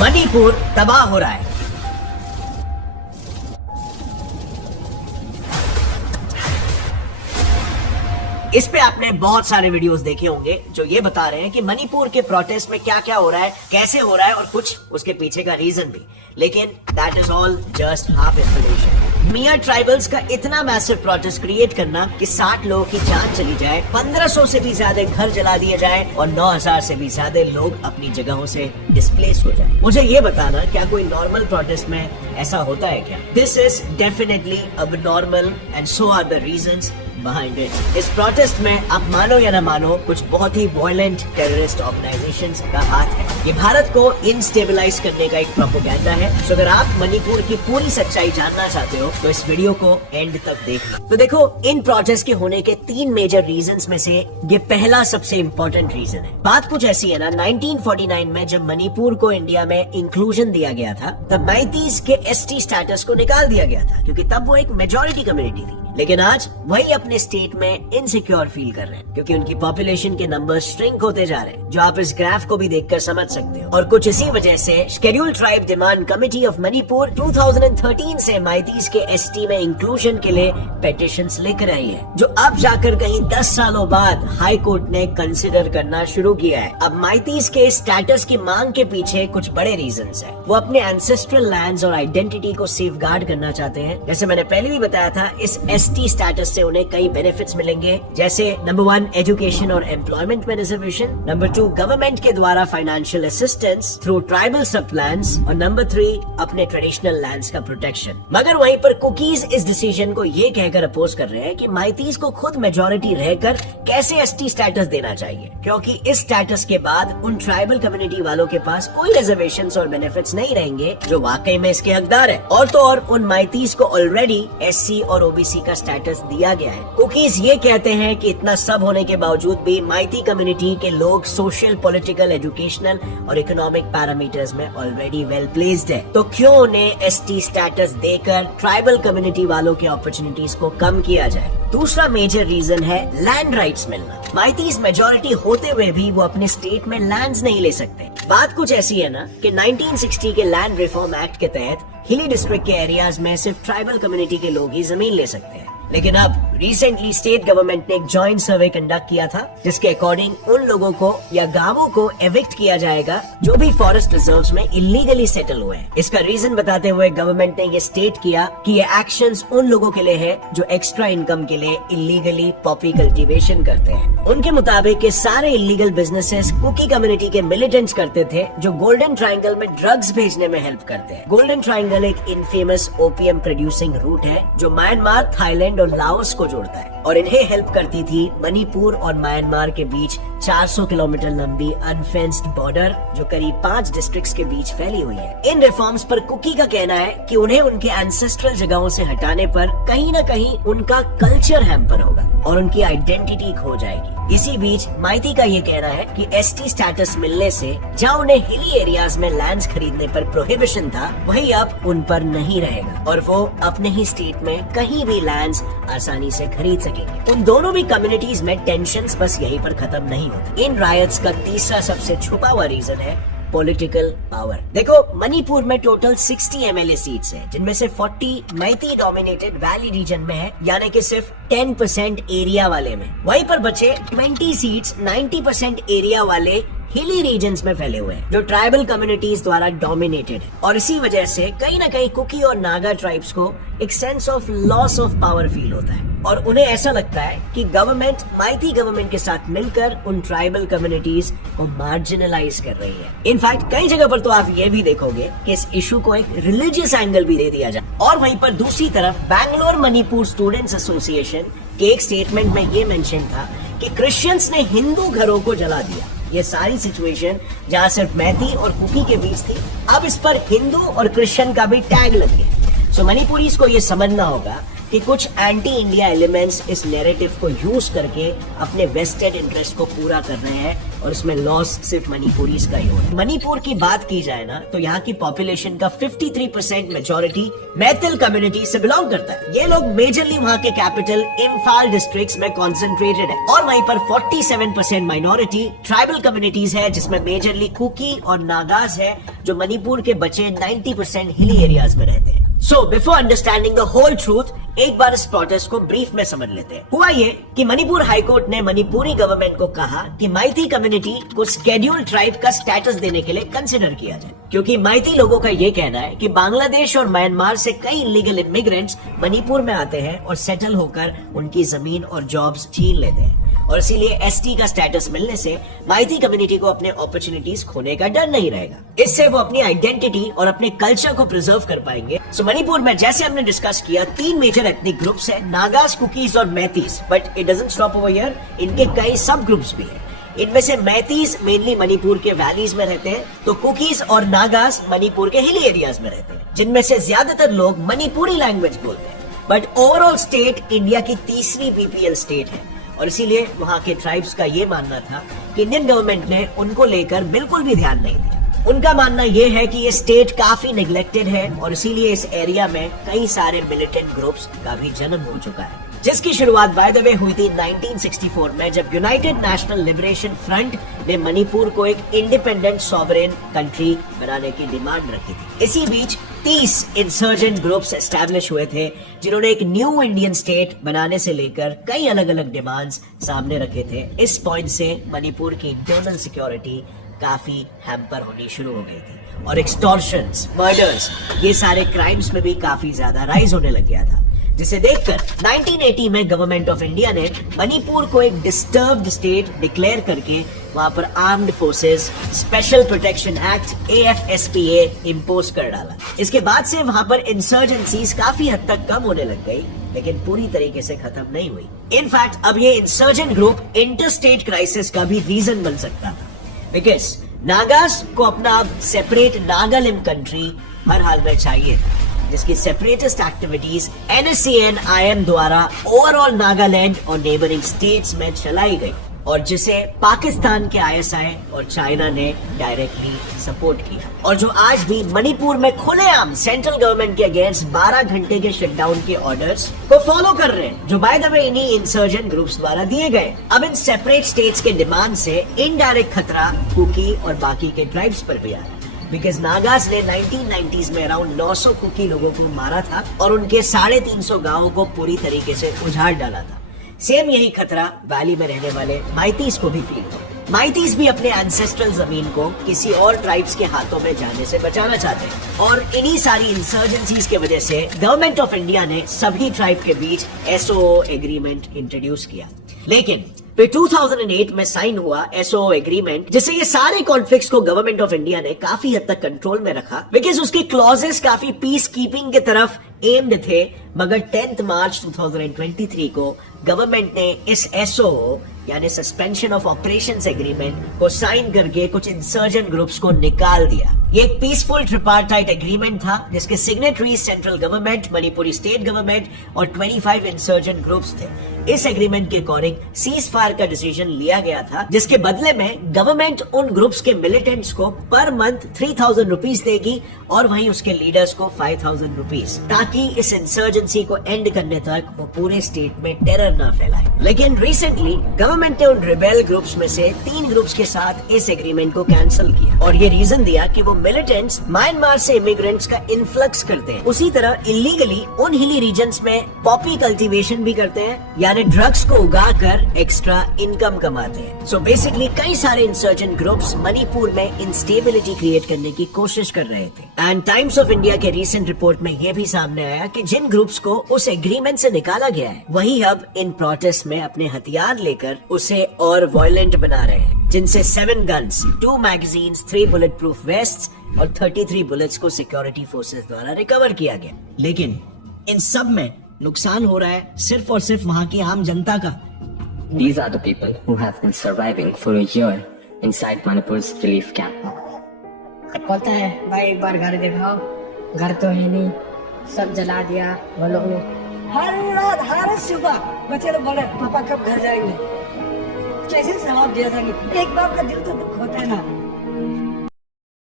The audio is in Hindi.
मणिपुर तबाह हो रहा है। इस पे आपने बहुत सारे वीडियोस देखे होंगे जो ये बता रहे हैं कि मणिपुर के प्रोटेस्ट में क्या क्या हो रहा है, कैसे हो रहा है और कुछ उसके पीछे का रीजन भी। लेकिन that is all just half information. Miya tribals का इतना मैसिव प्रोटेस्ट क्रिएट करना कि 60 लोगों की जान चली जाए, 1500 से भी ज्यादा घर जला दिए जाए और 9000 से भी ज्यादा लोग अपनी जगहों से डिस्प्लेस हो जाए। मुझे ये बताना, क्या कोई नॉर्मल प्रोटेस्ट में ऐसा होता है क्या? This is definitely abnormal and so are the reasons behind it। इस प्रोटेस्ट में आप मानो या ना मानो कुछ बहुत ही वायलेंट टेररिस्ट ऑर्गेनाइजेशंस का हाथ है। ये भारत को इनस्टेबलाइज करने का एक प्रोपेगेंडा है। तो अगर आप मणिपुर की पूरी सच्चाई जानना चाहते हो तो इस वीडियो को एंड तक देखना। तो देखो, इन प्रोटेस्ट के होने के 3 मेजर रीजंस में से ये पहला सबसे इम्पोर्टेंट रीजन है। बात कुछ ऐसी है ना, 1949 में जब मणिपुर को इंडिया में इंक्लूजन दिया गया था तब मैतीस के एसटी स्टेटस को निकाल दिया गया था, क्योंकि तब वो एक मेजॉरिटी कम्युनिटी थी। लेकिन आज वही अपने स्टेट में इनसिक्योर फील कर रहे हैं, क्योंकि उनकी पॉपुलेशन के नंबर श्रिंक होते जा रहे हैं, जो आप इस ग्राफ को भी देखकर समझ सकते हो। और कुछ इसी वजह से scheduled tribe demand committee of Manipur 2013 से मैतीस के एसटी में इंक्लूजन के लिए पेटिशंस लिख रही है, जो अब जाकर कहीं 10 सालों बाद हाई कोर्ट ने कंसिडर करना शुरू किया है। अब मैतीस के स्टेटस की मांग के पीछे कुछ बड़े रीजंस हैं। वो अपने एंसेस्ट्रल लैंड्स और आइडेंटिटी को सेफगार्ड करना चाहते हैं। जैसे मैंने पहले भी बताया था, इस एसटी स्टेटस से उन्हें कई बेनिफिट्स मिलेंगे, जैसे नंबर 1 एजुकेशन और एम्प्लॉयमेंट में रिजर्वेशन, नंबर 2 गवर्नमेंट के द्वारा फाइनेंशियल असिस्टेंस थ्रू ट्राइबल सब प्लान्स, और नंबर 3 अपने ट्रेडिशनल लैंड्स का प्रोटेक्शन। मगर वहीं पर कुकीज इस डिसीजन को ये कहकर अपोज कर रहे हैं कि मैतीस को खुद मेजॉरिटी रहकर कैसे एसटी स्टेटस देना चाहिए, क्योंकि इस स्टेटस के बाद उन ट्राइबल कम्युनिटी वालों के पास कोई रिजर्वेशंस और बेनिफिट्स नहीं रहेंगे जो वाकई में इसके हकदार है। और तो और उन मैतीस को ऑलरेडी एससी और ओबीसी का स्टेटस दिया गया है। कुकीज ये कहते हैं कि इतना सब होने के बावजूद भी मैती कम्युनिटी के लोग सोशल, पॉलिटिकल, एजुकेशनल और इकोनॉमिक पैरामीटर्स में ऑलरेडी वेल प्लेस्ड है, तो क्यों उन्हें एसटी स्टेटस देकर ट्राइबल कम्युनिटी वालों के अपॉर्चुनिटीज को कम किया जाए? दूसरा मेजर रीजन है लैंड राइट्स मिलना। मैतीस मेजॉरिटी होते हुए भी वो अपने स्टेट में लैंड्स नहीं ले सकते। बात कुछ ऐसी है ना कि 1960 के लैंड रिफॉर्म एक्ट के तहत हिली डिस्ट्रिक्ट के एरियाज में सिर्फ ट्राइबल कम्युनिटी के लोग ही जमीन ले सकते हैं। लेकिन अब रिसेंटली स्टेट गवर्नमेंट ने एक जॉइंट सर्वे कंडक्ट किया था, जिसके अकॉर्डिंग उन लोगों को या गांवों को एविक्ट किया जाएगा जो भी फॉरेस्ट रिजर्व्स में इलीगली सेटल हुए हैं। इसका रीजन बताते हुए गवर्नमेंट ने ये स्टेट किया कि ये एक्शंस उन लोगों के लिए है जो एक्स्ट्रा इनकम के लिए इलीगली पॉपी कल्टीवेशन करते हैं। उनके मुताबिक ये सारे इलीगल बिजनेसेस कुकी कम्युनिटी के मिलिटेंट्स करते थे, जो गोल्डन ट्रायंगल में ड्रग्स भेजने में हेल्प करते हैं। गोल्डन ट्रायंगल एक इनफेमस ओपियम प्रोड्यूसिंग रूट है जो म्यांमार, थाईलैंड और लाओस को जोड़ता है, और इन्हें हेल्प करती थी मणिपुर और म्यांमार के बीच 400 किलोमीटर लंबी अनफेंस्ड बॉर्डर, जो करीब 5 डिस्ट्रिक्ट्स के बीच फैली हुई है। इन रिफॉर्म्स पर कुकी का कहना है कि उन्हें उनके एंसेस्ट्रल जगहों से हटाने पर कहीं न कहीं उनका कल्चर हैम्पर होगा और उनकी आइडेंटिटी खो जाएगी। इसी बीच मैती का ये कहना है कि एसटी स्टेटस मिलने से जहाँ उन्हें हिली एरियाज में लैंड्स खरीदने पर प्रोहिबिशन था, वही अब उन पर नहीं रहेगा और वो अपने ही स्टेट में कहीं भी लैंड्स आसानी से खरीद सकेंगे। उन दोनों भी कम्युनिटीज में टेंशंस बस यहीं पर खत्म नहीं होते। इन रायट्स का तीसरा सबसे छुपा हुआ रीजन है पॉलिटिकल पावर। देखो, मणिपुर में टोटल 60 एमएलए सीट्स हैं, जिनमें से 40 मैती डोमिनेटेड वैली रीजन में है, यानी कि सिर्फ 10% एरिया वाले में। वहीं पर बचे 20 सीट्स 90% एरिया वाले हिली रीजन्स में फैले हुए हैं, जो ट्राइबल कम्युनिटीज द्वारा डोमिनेटेड है। और इसी वजह से कहीं ना कहीं कुकी और नागा ट्राइब्स को एक sense of loss of power feel होता है, और उन्हें ऐसा लगता है कि गवर्नमेंट मैती गवर्नमेंट के साथ मिलकर उन ट्राइबल कम्युनिटीज को मार्जिनलाइज कर रही है। इनफैक्ट कई जगह पर तो आप ये भी देखोगे कि इस इशू को एक रिलीजियस एंगल भी दे दिया जाए। और वहीं पर दूसरी तरफ बैंगलोर मणिपुर स्टूडेंट्स एसोसिएशन के एक स्टेटमेंट में ये मेंशन था कि क्रिश्चियंस ने हिंदू घरों को जला दिया। ये सारी सिचुएशन जहाँ सिर्फ मैती और कुकी के बीच थी, अब इस पर हिंदू और क्रिश्चियन का भी टैग लग गया। सो मणिपुरीज को ये समझना होगा कि कुछ एंटी इंडिया एलिमेंट्स इस नैरेटिव को यूज करके अपने वेस्टेड इंटरेस्ट को पूरा कर रहे हैं और इसमें लॉस सिर्फ मणिपुरीज का ही हो रहा है। मणिपुर की बात की जाए ना तो यहाँ की पॉपुलेशन का 53% मेजॉरिटी मैथिल कम्युनिटी से बिलोंग करता है। ये लोग मेजरली वहाँ के कैपिटल इम्फाल डिस्ट्रिक्ट्स में कॉन्सेंट्रेटेड है और वहीं पर 47% माइनॉरिटी ट्राइबल कम्युनिटीज है, जिसमें मेजरली कुकी और नागाज है, जो मणिपुर के बचे 90% हिली एरियाज में रहते हैं। So before understanding the whole truth, एक बार इस प्रोटेस्ट को ब्रीफ में समझ लेते हैं। हुआ ये कि मणिपुर हाईकोर्ट ने मणिपुरी गवर्नमेंट को कहा कि मैती कम्युनिटी को शेड्यूल्ड ट्राइब का स्टेटस देने के लिए कंसिडर किया जाए, क्योंकि मैती लोगों का ये कहना है कि बांग्लादेश और म्यांमार से कई इलीगल इमिग्रेंट्स मणिपुर में आते हैं और सेटल होकर उनकी जमीन और जॉब्स छीन लेते हैं, और इसीलिए एसटी का स्टेटस मिलने से मैती कम्युनिटी को अपने अपॉर्चुनिटीज खोने का डर नहीं रहेगा। इससे वो अपनी आइडेंटिटी और अपने कल्चर को प्रिजर्व कर पाएंगे। सो मणिपुर में जैसे हमने डिस्कस किया 3 मेजर एथनिक ग्रुप्स हैं, नागास, कुकीज और Meiteis, but it doesn't stop over here, इनके कई सब ग्रुप्स भी हैं। इनमें से मैतीज मेनली मणिपुर के वैलीज में रहते हैं, तो कुकीज और नागास मणिपुर के हिली एरियाज में रहते हैं, जिनमें से ज्यादातर लोग मणिपुरी लैंग्वेज बोलते हैं। बट ओवरऑल स्टेट इंडिया की तीसरी बीपीएल स्टेट है, और इसीलिए वहाँ के ट्राइब्स का ये मानना था कि इंडियन गवर्नमेंट ने उनको लेकर बिल्कुल भी ध्यान नहीं दिया। उनका मानना ये है कि ये स्टेट काफी नेग्लेक्टेड है और इसीलिए इस एरिया में कई सारे मिलिटेंट ग्रुप्स का भी जन्म हो चुका है, जिसकी शुरुआत बाय द वे हुई थी 1964 में, जब यूनाइटेड नेशनल लिबरेशन फ्रंट ने मणिपुर को एक इंडिपेंडेंट सॉवरेन कंट्री बनाने की डिमांड रखी थी। इसी बीच 30 इंसर्जेंट ग्रुप्स एस्टैब्लिश हुए थे, जिन्होंने एक न्यू इंडियन स्टेट बनाने से लेकर कई अलग अलग डिमांड्स सामने रखे थे। इस पॉइंट से मणिपुर की इंटरनल सिक्योरिटी काफी हैम्पर होनी शुरू हो गई थी और एक्सटॉर्शंस, मर्डर्स, ये सारे क्राइम्स में भी काफी ज्यादा राइज होने लग गया था, जिसे देखकर 1980 में गवर्नमेंट ऑफ इंडिया ने मणिपुर को एक डिस्टर्ब्ड स्टेट डिक्लेयर करके वहां पर armed forces special protection act AFSPA impose कर डाला। इसके बाद से वहां पर इंसर्जेंसीज काफी हद तक कम होने लग गई, लेकिन पूरी तरीके से खत्म नहीं हुई। इनफैक्ट अब ये इंसर्जेंट ग्रुप इंटरस्टेट क्राइसिस का भी रीजन बन सकता था, बिकॉज नागास को अपना अब सेपरेट नागालैंड कंट्री हर हाल में चाहिए था, जिसकी सेपरेटिस्ट एक्टिविटीज NSCN-IM द्वारा ओवरऑल नागालैंड और नेबरिंग स्टेट्स में चलाई गई, और जिसे पाकिस्तान के ISI और चाइना ने डायरेक्टली सपोर्ट किया, और जो आज भी मणिपुर में खुलेआम सेंट्रल गवर्नमेंट के अगेंस्ट 12 घंटे के शटडाउन के ऑर्डर्स को फॉलो कर रहे हैं, जो बाय द वे इन्हीं इंसर्जेंट ग्रुप्स द्वारा दिए गए। अब इन सेपरेट स्टेट्स के डिमांड से इनडायरेक्ट खतरा कुकी और बाकी के ट्राइब्स पर भी आया, बिकॉज नागास ने 1990s में अराउंड 900 कुकी लोगों को मारा था और उनके 350 गांवों को पूरी तरीके से उजाड़ डाला था। सेम यही खतरा वैली में रहने वाले माइतीज को भी फील हुआ। माइतीज भी अपने एंसेस्ट्रल जमीन को किसी और ट्राइब्स के हाथों में जाने से बचाना चाहते हैं, और इन्हीं सारी इंसर्जेंसीज की वजह से गवर्नमेंट ऑफ इंडिया ने सभी ट्राइब के बीच SOO एग्रीमेंट इंट्रोड्यूस किया। लेकिन फिर 2008 में साइन हुआ SOO एग्रीमेंट, जिससे ये सारे कॉन्फ्लिक्ट्स को गवर्नमेंट ऑफ इंडिया ने काफी हद तक कंट्रोल में रखा, बिकॉज उसके क्लॉजेस काफी पीस कीपिंग की तरफ एम्ड थे। मगर 10 मार्च 2023 को गवर्नमेंट ने इस SOO यानी सस्पेंशन ऑफ ऑपरेशंस एग्रीमेंट को साइन करके कुछ इंसर्जेंट ग्रुप्स को निकाल दिया। ये एक पीसफुल ट्रिपार्टाइट एग्रीमेंट था, जिसके signatories central government, Manipuri state government और 25 इंसर्जेंट ग्रुप्स थे। इस एग्रीमेंट के अकॉर्डिंग सीज फायर का डिसीजन लिया गया था, जिसके बदले में गवर्नमेंट उन ग्रुप्स के मिलिटेंट्स को पर मंथ 3000 रुपीज देगी और वहीं उसके लीडर्स को 5000 रुपीज, ताकि इस इंसर्जेंसी को एंड करने तक वो पूरे स्टेट में टेरर ना फैलाए। लेकिन रिसेंटली गवर्नमेंट ने उन रिबेल ग्रुप्स में से 3 ग्रुप्स के साथ इस एग्रीमेंट को कैंसिल किया, और ये रीजन दिया कि वो मिलिटेंट्स म्यांमार से इमिग्रेंट्स का इन्फ्लक्स करते हैं। उसी तरह इलीगली उन हिली रीजन्स में पॉपी कल्टीवेशन भी करते हैं, यानी ड्रग्स को उगाकर एक्स्ट्रा इनकम कमाते हैं। सो बेसिकली कई सारे इंसर्जेंट ग्रुप्स मणिपुर में इंस्टेबिलिटी क्रिएट करने की कोशिश कर रहे थे। एंड टाइम्स ऑफ इंडिया के रीसेंट रिपोर्ट में यह भी सामने आया कि जिन ग्रुप्स को उस एग्रीमेंट से निकाला गया है, वही अब इन प्रोटेस्ट में अपने हथियार लेकर उसे और वायलेंट बना रहे हैं, जिनसे 7 guns, 2 magazines, 3 bullet proof waste और 33 बुलेट्स को सिक्योरिटी फोर्सेस द्वारा रिकवर किया गया। लेकिन इन सब में नुकसान हो रहा है सिर्फ और सिर्फ वहाँ की आम जनता का। These are the people who have been surviving for a year inside Manipur's relief camp. बोलता है भाई एक बार घर दिखाओ, घर तो है नहीं, सब जला दिया वो लोग ने। हर रात हर सुबह बच्चे लोग बोले पापा कब घर जाएंगे, कैसे जवाब दिया जाएंगे। एक बाप का दिल तो दुख होता है ना।